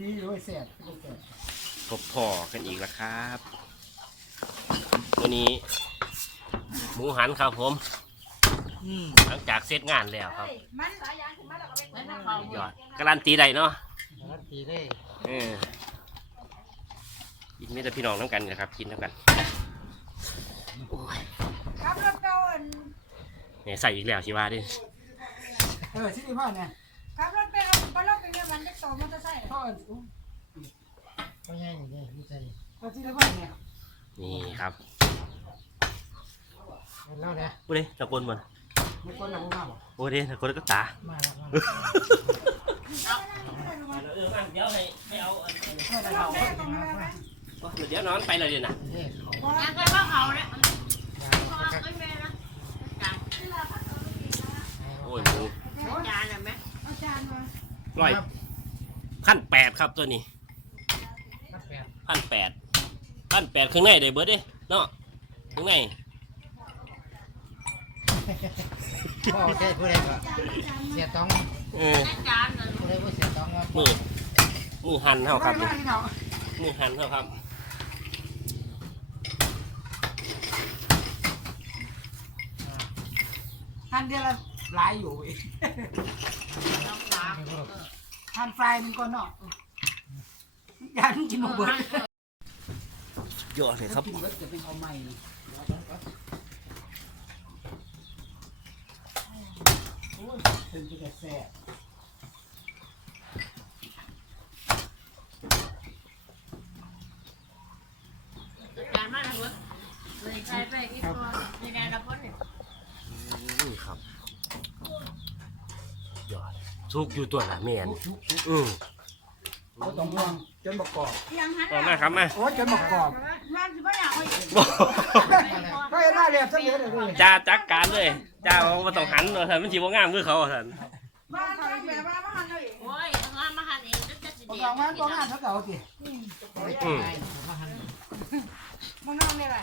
ดีอยู่ไอ้แซ่บไอ้แซ่บพบพอกันอีกแล้วครับวันนี้ หมูหันครับผม อืมหลังจากเสร็จงานแล้วครับมันสายยางขึ้นมาแล้วก็เป็นมันเขายอดการันตีได้เนาะรันตีได้เออกินไม่แต่พี่น้องน้ำกันนะครับ กินน้ำกันโอ้ยขับรถเก่าอันเนี่ยใส่อีกแล้วชิว่าดิเออสิริพ่อเนี่ยขับรถไปเอา ไปรถไปเรียนมันจะโตมอเตอร์ไซค์พ่อก็ง่ายอย่างนี้ไม่ใช่ก็สิริพ่อเนี่ยนี่ครับเล่าเนี่ยโอ้เด้ตะโกนมันไม่คนหนังมากบ่โอ้เด้ตะโกนก็ตามาแล้วมาเออมาเดี๋ยวให้ให้เอาเพื่อนรเราถแม่ตรงนั้นไหมเดี๋ยวนอนไปเลยเดี๋ยวนะเนี่ยยังเคยว่าเขาเนี่ยยาเพราะว่าเคยแม่นะจานโอ้ยหมูจานน่ะแม่เอาจานมา ร้อยพันแปดครับตัวนี้พัดแปดพันแปดพันแปดข้างในได้เบิร์ดเด้เนาะข้างในพ่อใช่ผู้ใดก็เสียต้องเออจานน่ะผู้ใดผู้เสียต้องว่ามือมือหันเท่าครับไม่นี่ไม่เนาะมือหันเท่าครับทานเดียวละหลายอยู่เว้ยต้องล้าง ทานฟรายมันก่อนเนาะอยากกินหมูเบิร์ดยอดเลยครับกินเบิร์ดจะเป็นเอาใหม่นี่โอ้ยถึงจะแซ่บจานมาแล้วเว้ยเลยใช้ไปอีกตัวในแดนละพ้นเนี่ยนี่ครับยอด ทุกอยู่ตัวละแม่นชุบชุบอืมก็ต้องห่วงจนบกกรอบยังหันมามาครับมาโอ้ยจนบกกรอบมันสิบ่อยากเอาอีกก็เห็นหน้าเรียบซะเหลือเลยจ้าจักการเลยจ้าว่าบ่ต้องหันเลยท่านมันจีว่างามคือเขาท่านบ้านทางแบบว่ามาหันเลยโอ้ยงานมาหันเองจะจะสิผมเด็ลองว่าตัวงานเขาเก่าสิอืมมาหันมันนั่งได้ไร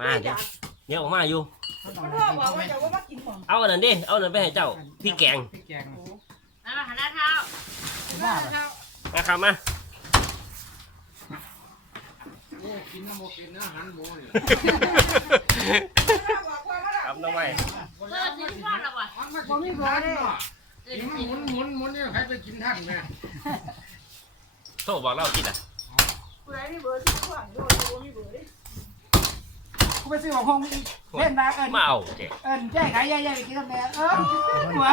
มาเดี๋ยวเดี๋ยวออกมาอยู่เขาต้อมังนพ่อบอกว่าจะว่ามากินหมดเอาอันนั้นดิเอาอันนั้นไปให้เจ้าพี่แกงพี่แกงแล้ว มาหันหน้าเท้าว่ามาครับมากินน้ำโมกินเนื้อหันหมูนี่บอกว่ามาครับน้องใหม่เออที่พ่อเราอะมันมากินทันเนาะเออกินที่หมุนหมุนหมุนเนี่ยใครไปกินทันแม่โทรบอกเรากินอะผู้ใดมีเบอร์ที่ขวางด้วยบ่มีเบอร์ดิกูไปซื้อของห้องเล่นนะเอิญมาเอาเจ๊เอิญแจ้ขายใหญ่ๆไปกินกันแม่เออหัว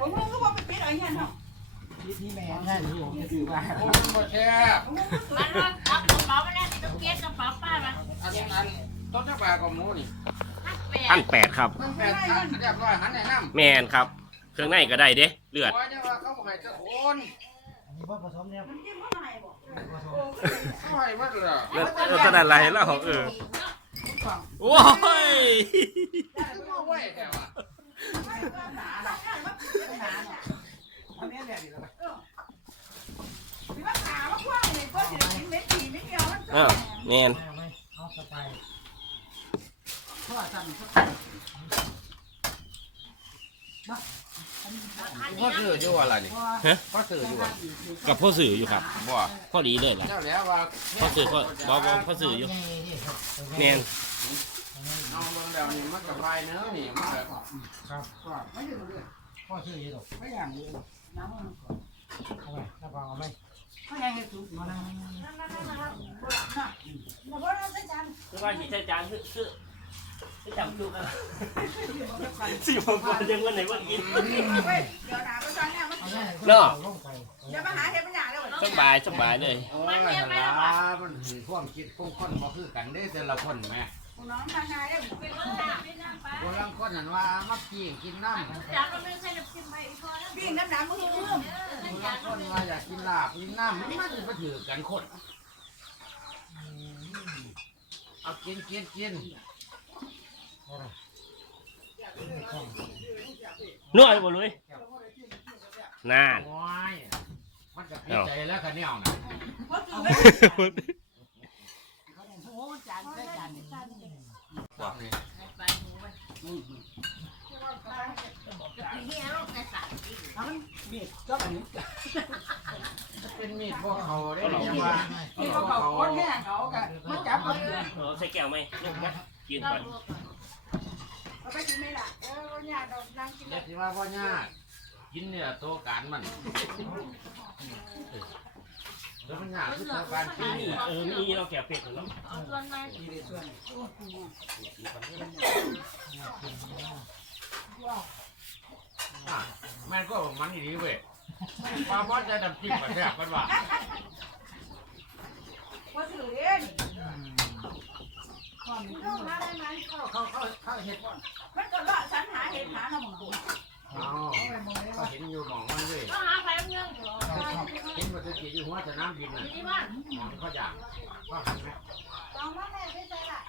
ผมมึงก็บ่ไปปิดเอาเงี้ยเนาะ ที่แม่นั่นผมจะซื้อมาโอ้ยบ่แซ่บมันว่าเอากระเป๋ามาแล้วต้องเก็บกระเป๋าป้ามาอันนั้นต้นจะปลากับหมูนี่หักแปพันแปดครับมันแปดเรียบร้อยหันแนะนำแมนครับ เครื่องในก็ได้เด้เลือดโอ้ยเนี่ว่าเขาบอกให้จะโอนนนี้พ่อผสมเนี่ยมันกินบ่ได้บ่ผสมเขาให้วัดเลยแล้วแล้วตอนนั้นอะไรแล้วเออโอ้ยเอาไว้แต่ว่า อันนี้เนี่ยดีแล้วมีว่าขาว่าขวางเลยก็สิกินเม็ดสีไม่เดียวมันเออแมนเอาไหมเอาสไตล์พ่อสั่งพ่อซื้ออยู่อะไรนี่พ่อพ่อซื้ออยู่อะกับพ่อสื่ออยู่ครับบ่พอดีเลยล่ะเจ้าแล้วว่าพ่อสื่อพ่อบอกว่าพ่อสื่ออยู่แมนเอาเบิ่งแบบนี้มันก็ลายเนื้อนี่มันแบบครับก็ไม่ใช่เรื่องพ่อซื้ออยู่ดอกไม่อย่างนี้ น้ำมันก่อนเอาไหมถ้าฟังเอาไหมไม่อย่างนี้ถูกมานั่งบ่บ่ได้จานคือว่าหีใช้จานคือคือคือจำจุกอะสี่ผมก็ยังวันไหนว่ากินเฮ้ยเดี๋ยวหนาไปจานเนี่ยมันเนาะลงไปอย่ามาหาเฮ็ดปัญญาเด้อสบายสบายเลยโอ้ยหันละมันความคิดคงคนบ่คือกันเด้แต่ละคนแม่ น้องมาหาเด้อเป็นเรื่องไม่น่าไปคนลังคนหันว่ามักกินกินน้ำคนจานก็ไม่ใช่น้ำจิ้มไปอีกคนแล้วปิ้งน้ำหนามือมือลังคนว่าอยากกินลาบกินน้ำมันมันสิไปถือกันคนเอากินกินกินนวดบ่ลุยน่านโอ้ยมันก็ผิดใจแล้วกันเนี่ยนะ บอกนี่ไปหมูไปจะไปเฮียโรคในสารที่เอามันมีดก็อันนี้เป็นมีดพวกเขาได้ยังว่าที่เขาเขาคนแห้งเขากันมาจับกันเออใส่แก้วไหมนึกนะกินเราก่อนบวกเอาไปกินไหมล่ะเออเนี่ยเรานั่งกินเด็ดที่ว่าพ่อยากกินเนี่ยตัวการมัน แล้วมันยากคือตัวการกินนี่นี่เออมีเราแก้วเป็ดแล้วเอาส่วนไหนที่ได้ส่วนอะแม่นก็มันดีเว้ยปลาบอสจะดำจิ้มกับแซ่บกันว่าว่าสื่อเด่นความนี้ต้องมาได้ไหมเขาเขาเขาเขาเห็ดก่นมันก็เลาะฉันหาเห็ดหาเราหมด อ๋อเอาเลยก็เห็นอยู่หมองมันเลยต้องหาไฟเงินเห็นว่าจะกินอยู่หัวจะน้ำดินน่ะที่บ้านหมองเขาอยากก็เห็นไหมตองมาแม่ไม่ใช่ละ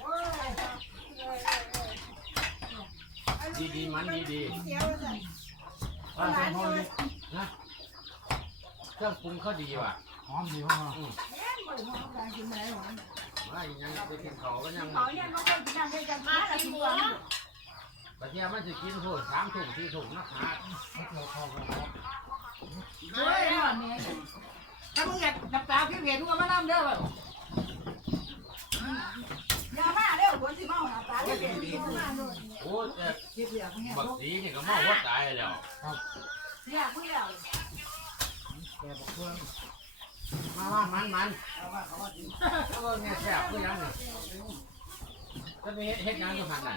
โอ้ยดีดีมันดีดีเดี๋ยวจะๆว่าสมมตินะเครื่องปรุงเขาดีว่ะหอมดีมากเอ๊ะบ่ไม่ยังไปกินเขาก็ยังเขาเนี่ยบางคนกินน้ำเย็นจังมาแล้วกินก่อน ปัจจัยมันจะกินโหดสามถุงสี่ถุงนะครัเฮ้ยหอมเนี่ยถ้ามึงอยากจับตาพี่เวียนมึงก็มานั่งเด้อแบบอย่ามาเร็วคนสิเมาหน้าตาพี่เปลี่ยนตัวมาโดนโอ้แต่คิดอยากเนี่ยบักสีนี่ก็เมาว่าตายแล้วเสียผู้เดียวแกบอกเพื่อนมาว่ามันมันเอาว่าเขาว่าดีเออเนี่ยแซ่บคือยังนี่จะไปเฮ็ดงานกับมันน่ะ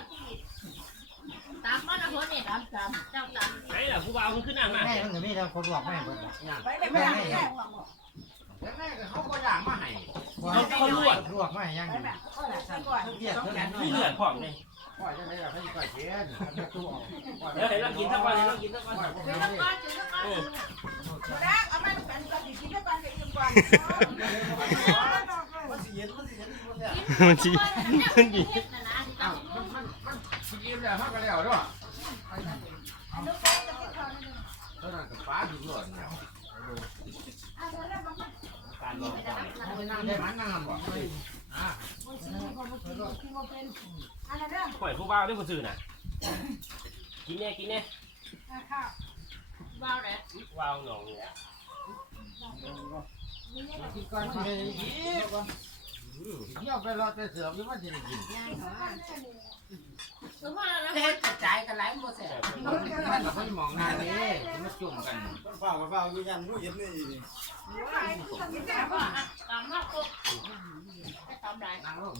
ตามมันนะคนนี่ตามตามเจ้าตามไหนล่ะผู้บ่าวมันขึ้นหน้ามาแม่มันก็มีแต่คนบอกแม่เบิดเนี่ยไปเลยไม่ได้แม่หวังแต่แม่ก็เขาก็อยากมาให้เขาเขาลวดลวกไม่ยังไปแบบก็แหละไปก่อนเกียดเท่านั้นมีเลือดพร้อมเลยปล่อยจังได๋ล่ะเขาสิก่อยเชียนตู้ออกเดี๋ยวให้เรากินสักวันให้เรากินสักวันปล่อยพวกจุดนี้ละก้อนจุดละก้อนแล้วเอามาเป็นก่อนกินก่อนกินก่อนมันสิเย็นมันสิเย็นมันเนี่ยมัน มันกินแล้วเฮาก็แล้วด้วยเท่านั้นก็ฟ้าถึงหล่นแล้วการลองนเอาไปนั่งได้มันนั่งบ่ปล่อยผู้บ่าวด้วยคนสื่อน่ะ กินแน่กินแน่ข้าวว้าวเลยว้าวหนองเนี่ยกินก่อนสิได้กินเที่ยวไปรอแต่เสือมอยู่มันสิได้กินสมมติเราเฮ็ดกระจายกันหลายบ่แซ่บมันก็เพิ่นมองหน้านี่มาจุ่มกันเฝ้ากับเฝ้าอยู่ยันรู้เห็นนี่นี่ตามมาปุ๊บตามไรนั่งลง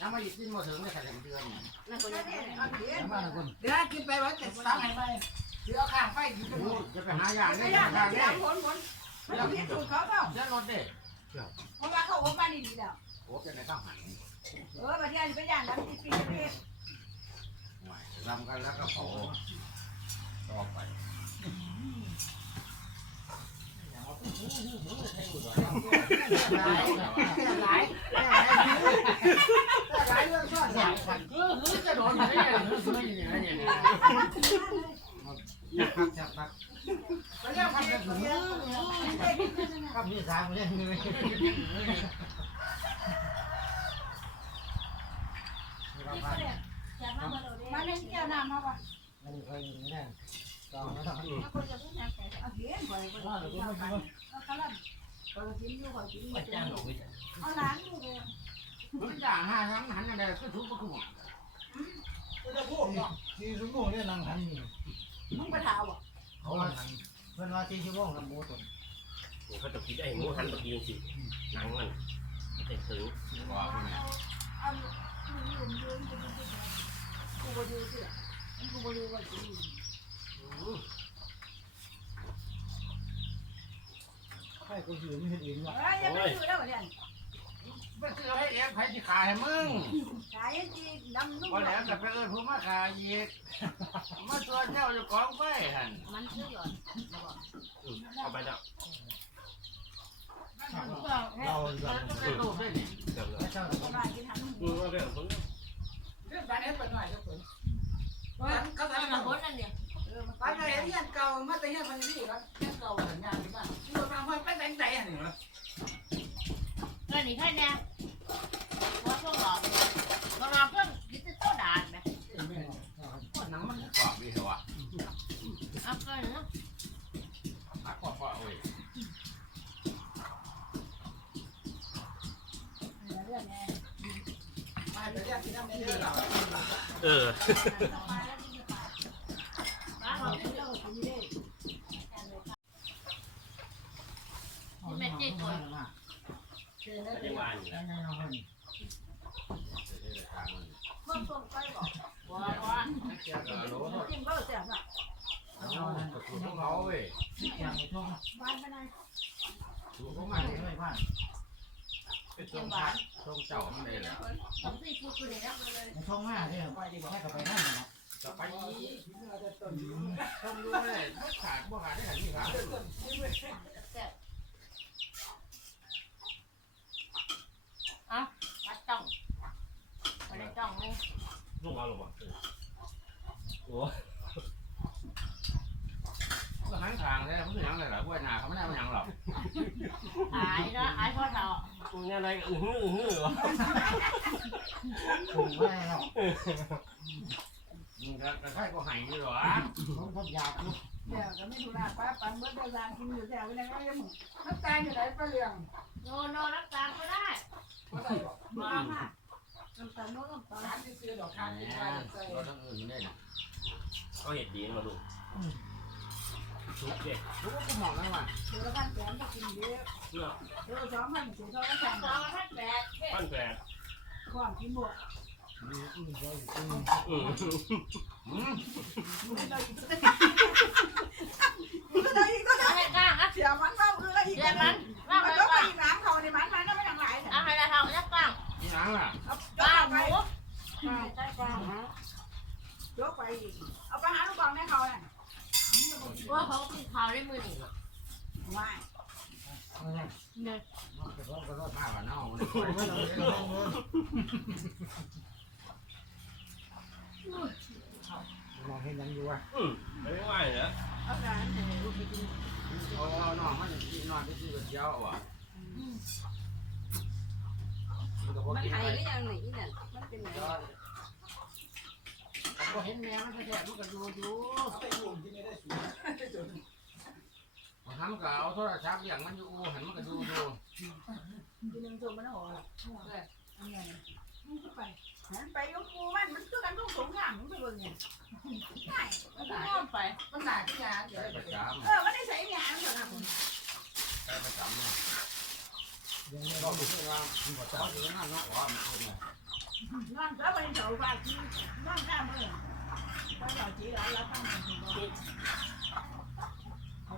ยังมาดิกินบ่ถึงได้แค่เดือนนั่นคนนี้มาทุกคนเดี๋ยวกินไปว่าจะสั่งให้ไหมเดี๋ยวข้างไฟกินกันหมดจะไปหาอย่างไม่นี้ยากทางนี้ยากผลผลมันพิสูจน์เขาเปล่าเสียรถเด้เพราะว่าเขาโอ้มาดีๆแล้วโอ้เป็นไงข้าวหันเออประเดี๋ยวไปย่านแล้วปีปีปี รำกันแล้วก็เผาต่อไปหลา ยหลายหลายเรื่องซ่อนหลายเออหือจะโดนอยู่ได้ยังหือไม่ยังไงเนี่ยพักจับพักเขาเรียกพันกันถึงคำที่สามเรื่องนี้มาเล่นแก้วน้ำมาป่ะมันเคยอยู่นั่นต้องไม่ต้องคนจะพูดยังไงเอาเหี้ยนไปคนจะพูดยังไงเอาขลังเอากินอยู่ก่อนกินอยู่มันจ้างหนูไปเอาล้างอยู่เลยมันจ่าห้าครั้งหันยังไงก็ทุบก็คุ้มจะพูดเนาะสี่ชั่วโมงเนี่ยนั่งหันอยู่มึงไปถาวอะเขาว่าเพื่อนว่าสี่ชั่วโมงกับหมูตุ๋นเขาจะกินไอ้หมูหันตะกี้สิหนังมันมันจะถึงบอกแม่เอาอยู่ อยู่อยู่กูไปดูสิกูไปดูว่าจะอยู่ใช่กูอยู่ไม่เห็นเองว่ะเอ้ยยังไม่อยู่แล้วเนี่ยมันซื้อให้เองใครที่ขายให้มึงขายจีดำนุ่มพอแล้วจะไปเอิญผู้มาขายอีกมาตัวเจ้าอยู่กองไฟหันมันชื่อหยอดเอาไปแล้วเรามันก็ได้รูปด้วยนี่เดี๋ยวเลยไม่เจ้าบ้านกินหันนุ่มอือเอาไปเอาคนเรื่องการเฮ็ดไปหน่อยก็เพิ่นเขาตามทำมามา คนนั่นเนี่ยไปไหนเฮียเก่ามาแต่เฮียนมันนี่แล้วเฮียเก่าสัญญาณที่บ้านอยู่ทางห้อยไปแต่งใจอันนี้เหรอก็นี่แค่เนี้ว่าพวกเราเราเพิ่งกินต๊ะด่านไหมหนังมันกรดีเถอะวะอาเกินเนาะ หักปอๆเว้ย เรื่องไง มาแต่ เอออ บ้านเราที่เราที่แม่เจ๊ก่อนเจอแล้ว ไม่ได้ว่าอยู่แล้ว เพิ่มต้นไปบอก ว่าว่า เกี่ยวกับโลด กินเบอร์แซ่บอะ เอากระสุนของเขาเว้ย บ้านไปไหน สูงของมันเป็นต้ นพัดต้นเจ้ามันเลยแหละผมสี่ฟุตคนนี้นะเลยช่องหน้าที่ไปดีกว่าให้กับไปนั่นนะจะไปต้นดูเลยไม่ขาดบ่ขาดได้ขนาดนี้ครับวัดจ้องวัดจ้องเลยลูกเอาหรอวะโอ้ ก็หันทางเลยมันคือหยังเลยล่ะกล้วยนาเขาไม่ได้มันหยังหรอกอายนะอายพ่อเราเนี่ยอะไรอื้อหืออื้อหือวะถูกไม่หรอกมึงก็ก็ใช่ก็หายอยู่หรอผมทำยาลูกเดี๋ยวก็ไม่ดูนะป้าปังเบอร์เดียวกันกินอยู่แถวนี้ก็ยังน้ำตาลอยู่ไหนป้าเลี้ยงโนโนรักษาก็ได้ไม่ได้หรอกมาน้ำตาลโน้น้ำตาล ร้านที่ซื้อดอกแหทานที่มขายใส่รถทั้งอื่นนี่เนี่ยเขาเห็ดดีมาดู ทุกเด็กรู้ว่ากูมองแล้วว่ะเสือพันแสนก็กินเยอะเนาะเสือสองพันเสือสองพันสองพันแปดพันแปดความกินบวกมีอื่นก็อื่นอืมอืมคือเราอีกคือเราอีกก็เอาให้กลางอะเสียมันเราคือเราอีกเรียนมันว่ามันไปก็ไปว่าอีกน้ำเขาในมันมันก็ไม่ยังไหลเอาให้ละเท่ายักกลางนี่หยังล่ะเอากลางหไปมูใช่กลางยกไปอีกเอาไปหาลูกกองให้เขาน่ะ ว่าเขากินข้าวได้มือหนึ่งไม่เนี่ยมันกระทบกระทบมากกว่าน้องมันไม่ต้องเลี้ยงเงินมองเห็นยังอยู่อะอืมไม่ได้ว่าอยู่แล้วเอาการให้ลูกไปกินเอาน้องมันกินนอนที่ซื้อเจียวอะมันก็บ่มันกินหายไปหรือยังนี่นั่นมันเป็นไงก็เห็นแม่มันก็แท้มันก็ดูอยู่ไป หมุนที่ไม่ได้สูงบางครั้งก็เอาโทรศัพท์อย่างมันอยู่หันมันก็ดูอยู่ทีนึงตัวมันห่อห่อเลยอะไรมันก็ไปไปยกกูมันมันคือกันต้องสงครามมันไปเบิ่งไงใช่มันก็ง้อไปมันหนักที่งานเดี๋ยวใช้ประจำเออมันได้ใส่ยางเหรอครับใช้ประจำเนี่ยยังไม่ก็ต้องรู้สึกว่ามันก็ต้องอยู่นั่นเนาะว่ามันเป็นไงนอนแล้วไปเสาบ้านที่นอนข้ามมือก็เหล่าจีหลานเราตั้งแต่ถึงบ่เขา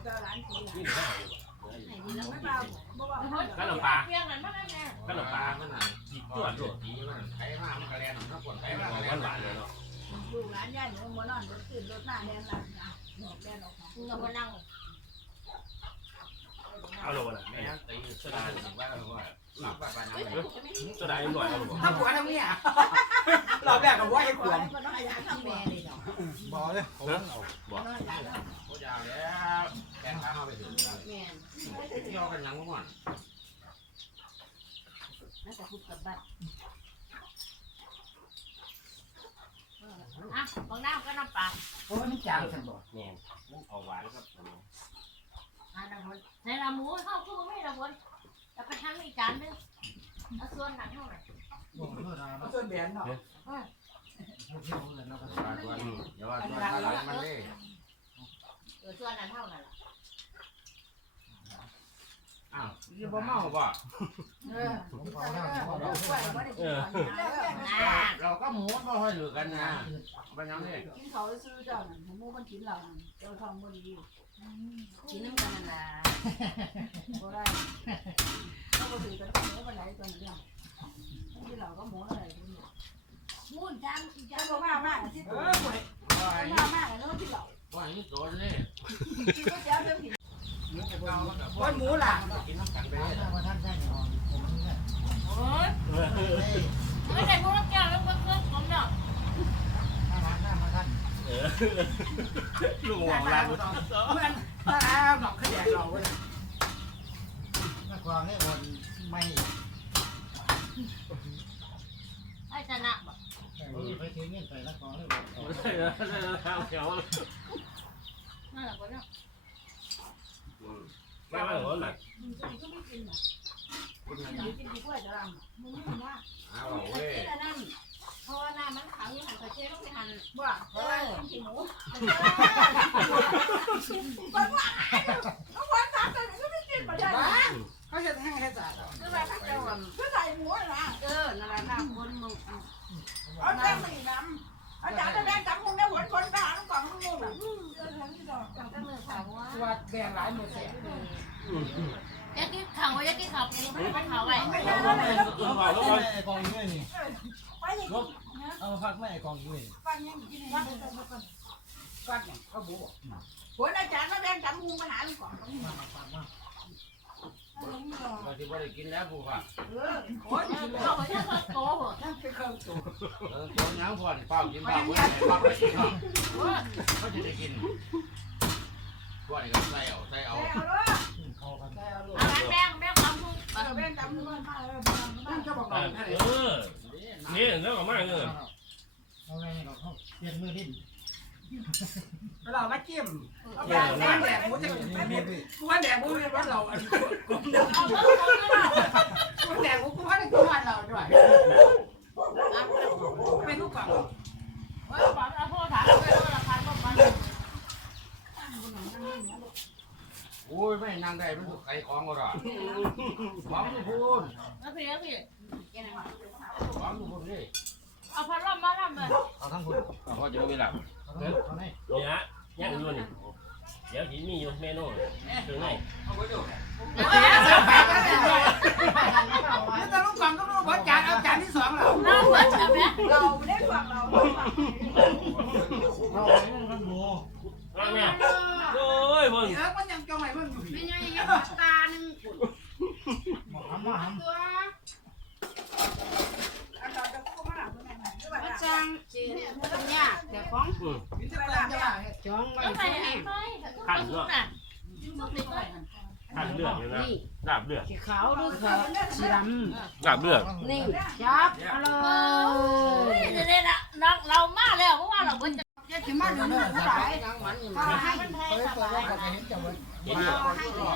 ก็ร้านจีหลานนี่หนูได้อยู่ไหนดีแล้วไม่ไม่เบาเบาบ่ว่าก็ลำปลาเพียงนั้นมันแน่ก็ลำปลามันน่ะจีตรวจตรวจจีมันไถมามันก็แล่นน้ำฝนไถมาหก็แล่วานนหวานเลยเนาะลูกหลานย่าหนูมานอนรถขึ้นรถหน้าแดนหลังหนอกแดนอกมามึงเอามานั่งเอาลงมาละแม่ตีสดาถึงว่าว่าหลับว่า ปานนั้นเลยจะได้หน่อยเอาลงมาถ้าผัวทำเนี่ยเราแบบกับว่าให้ขวมก็ต้องให้ยาทำแม่เลยเนาะบอกเลยผมเอานอนยาทำโคยาวแล้วแกงขาเข้าไปถึงแม่นเที่ยวกันยังม่วนน่าจะพูดกับบ้านอะบางน้ำก็น้ำปลาโอ้ยมันจางฉันบอกเนี่ยเอาหวานครับอ่าน้ำมันในละหมูเข้าคู่ไม่ละวนแล้วไปทั้ง อีกจานนึงเอาส่วนหนักเท่าไหร่อกเพื่อนอะไรเอาส่วนแบนเนาะเที่ยวเลยแล้วก็ปลาตัวนี้เดี๋ยวว่าตัวหลังมันเลยเออส่วนนั้นเท่านั้นล่ะอ้าวนี่บ่เมาบ่เออผมเอเอาอหน้าผมเอเอาอหน้าไม่ได้กินก่อนนะน่าเราก็หมูก็ค่อยเหลือกันนะเป็นยังนี่กินเขาซื้อเจ้าหมูมันกินเราเจ้าทองบ่ดีกินน้ำกันด้ เขาก็ถือกันหมูไปไหนตัวนี้ที่เราก็หมูอะไรตัวนี้มูนจานเจ้าก็มากมากที่เอตั ลุงหวังร้าเพื่อนถ้าหนอกขยะเราเว้ยน้าความนี่วนไม่ไอ้ชนะบ่แต่ไปเทเงินใส่ละกองเลยใช่แล้วทางเขียวนั่นแหละคนเนาะไม่ไม่หัวหนักมึงก็ไม่กินอะอยากกินดีกว่าจะรำมึงไม่ว่าเอาเว้ยกินอันนั้น เพราะว่าน้ำมันขังอยู่หันกระเจี๊ยบต้องไปหันว่าเพราะว่ากินขี้หมูเขาว่าตามกันก็ไม่กินมาได้เขาจะแห้งให้สะอาดก็เลยถ้าเจ้าก็ใส่หมูนะเออนั่นแหละน้ำคนมึงเอาแจ้งไม่น้ำอาจารย์จะแดงจำมึงได้หวนคนด่าต้องก่อนมึงงูน่ะเออทั้งที่ดอกต้องตั้งเลยถามว่าตัวแดงหลายมือแสบอยากกินข้าวอยากกินข้าวกินไม่ข้าวไว้ไม่ได้แล้วเลยแล้ว เอาเอาเอาไอ้กองนี้นี่ไปอย่างอาพักแม่ไอ้กองนี้นี่ไปอย่างกินว่าฟัดเนี่ยเขาบอกหัวอาจารย์มาแดงจำมึงมาหาลูกก่อนมามามามาเราที่บ่ได้กินแล้วผู้ว่าเออโอ้ยข้าวไว้ที่โตเหรอนั่นเป็นเครื่องตัวเออตัวยังพอนี่เป้ากินเป้าบ่ได้เป้าไปกินเนาะเขาจะได้กินพวกนี้ก็ใส่เอาใส่เอาเอาเลยข้ากันแต่เอาลูกอาหารแบ่งแบ่งความทุกข์เออแดงจำมึงมาเออ นั่นจะบอกเอเราอให้เออนี่แล้วก็มาเออเอาไงเราเข้าเปลี่ยนมือดิ้นเรามาจิ้มเอาแดแดงงแดแดงงแดงแดกูงจะไม่ไม่ไม่กูว่าแดงกูเรียนว่าเราอันนี้กูเดิมเอาเพิ่มคนก็ได้กูแดงกูกูว่าได้กูว่าเราด้วยเป็นลูกกล่องว่าปอนเอาโทษถามเลยว่าราคาก็มันโอ้ยไม่นั่งได้มันถูกไข่ของก็ได้ของอยู่พูนแล้วพี่แล้วพี่ของ อยู่พูนนี่เอาพัดลมมาทำเลยเอาทั้งคนเขาจะไม่หลับเอาทั้งเอาไหนเนี่ยยังอยู่นี่เดี๋ยวหินมีอยู่เมนูถึงไหนเอาไว้ดูนี่แต่ลูกกล่องก็รู้ว่าจานเอาจานที่สองเราน้ำเหมือนแบบนี้เราได้ฟังเราเอาไปนั่งทั้งโบมาเนี่ยโอ้ยเบิ่งเออมันยังจงไหนมันอยู่เป็นยังไงตาหนึ่งบอกหำมาหำตัว เราจะกู้มาหลังแม่ก็แบบ จางจีนมันยากแต่ของนี่จะเป็นจะว่าจ้องไม่ใช่ไหมขันเนาะสุดเลยขันเลือดอยู่นะดาบเลือดขาวหรือขาวสีดดาบเลือดำนี่จับเอาเลเฮ้ยเดี๋ยวนะน้องเรามาแล้วเพราะว่าเราเพิ่งจะยจะมาดูหนึ่งเท่าไหร่ให้มันให้เฮ้ยสตัวบาว่ายเขาจะเห็นจะวันเห็นอยู่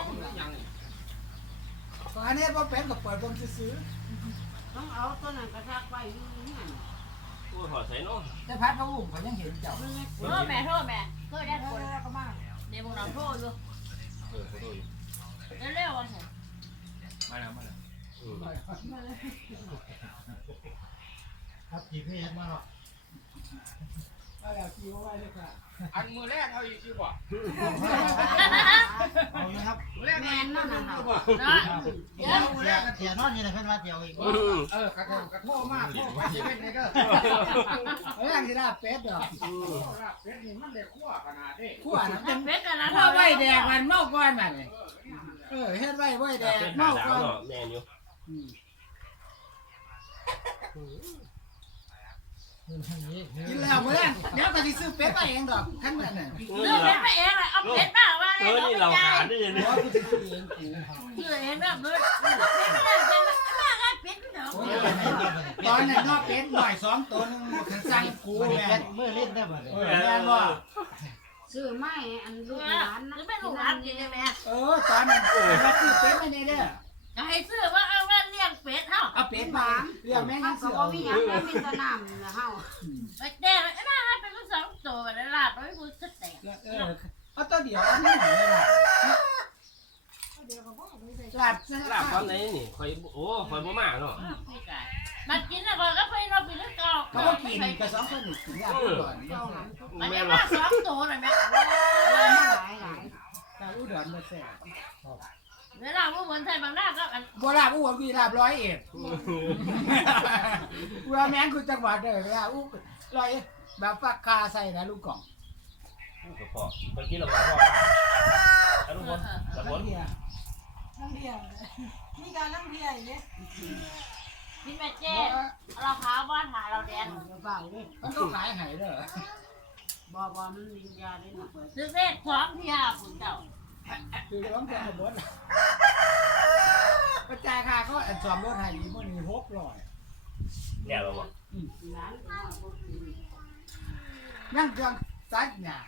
อันนี้พอเป็นกับเปิดผมซื้อต้องเอาตัวนั้นกระชักไปอยู่นี่ โอ้ยหอดใส่เนาะแต่พัดพระอุ้มเขายังเห็นเจ้าโทษแม่โทษแม่โทษได้คนก็มาเดี๋ยวมึงน้องโทษดูเออเขาดูอยู่เร็วๆวันเถอะมาแล้วมาแล้วครับจีพีเอสมาหรอก มาแล้วคิวไว้เลยค่ะอันมือแรกเอาอีกดีกว่าเอาอยู่ครับมือแรกเอาอีกนั่นน่ะดีกว่าเนาะเดี๋ยวเสียเสียนอนอยู่ในเพื่อนว่าเดียวอีกเออกระโดดกระโถมากโถไปชีวิตเลยก็เฮ้ยอันที่ได้เป็ดดอกเป็ดนี่มันได้ขั้วขนาดนี้ขั้วนะเป็นเป็ดกันนะขั้วไว้แดงมันเมาก้อนมันเออเฮ็ดไว้ไว้แดงเป็นหาเมาดาวก้อนเนาะแมนอยู่ กินแล้วเมื่อเดี๋ยวก็สิซื้อเป็ดมาเองดอกขั้นนั้นน่ะเอเลืออกเป็ดมาเองเลยเอาเป็ดมาว่าเออนี่เราขาดได้ยังไงหัวกูสิซื้อเองกูเลือกเองแบบเลยเป็ดเป็ดเป็ดเป็ดเนาะตอนนั้นเนาะเป็ดหน่อยสองตัวนึงขันสั่งกูแม่เมื่อเล่นได้บ่เลยเออแม่นว่าซื้อไม้อันลูกหลานหรือเป็นลูกหลานกินยังไงเออตอนนั้นเราซื้อเป็ดมาเนี่ยเด้อจะให้ซื้อว่าเอาว่าเลี้ยง เป็ดเฮาเอาเป็ดมาเรื่องแม่งเขาเสือก็มีอย่างนั้นมีแต่น้ำนะเฮาไปแดงไอ้น่าเป็นลูกสองตัวแล้วลาดไว้พูดสุดแต่เออเอาตัวเดียวอันนี้ไหนล่ะลาบลาบตอนไหนนี่คอยโอ้คอยบ่มาเนาะมันกินแล้วก็ไปเราไปเลือกเก่าเขาก็กินก็สองคนนี่กินยากก่อนมันแม่จะนบ่มาสองตัวเลยแม่หลายหลายแต่อุดรมาแซ่ เวลาพวกมันใส่บางหน้าก็อันบัวลาบอ้วนกีลาบร้อยเอ็ดบัวแมงคือจังหวัดเด้อเวลาอู้ร้อยแบบฟักคาใส่นะลูกกล่องก็พอเมื่อกี้เราบอกพ่อค่ะทุกคนทุกคนเนี่ยนั่งเดียวมีการนั่งเดียวอย่างนี้พี่แม่เจ้เราขาวบ้านหาเราแดงเบาเลยมันก็ขายไห้เด้อบ่บ่มันมียาด้วยนะซื้อเลขของที่ยาคุณเจ้า คือร้องแต่บดกระจายค่าเขาอันสอมรถไห้ยี่มันมีหกร้อยเนี่ยเราบอกยังเกินสัตว์เนี่ย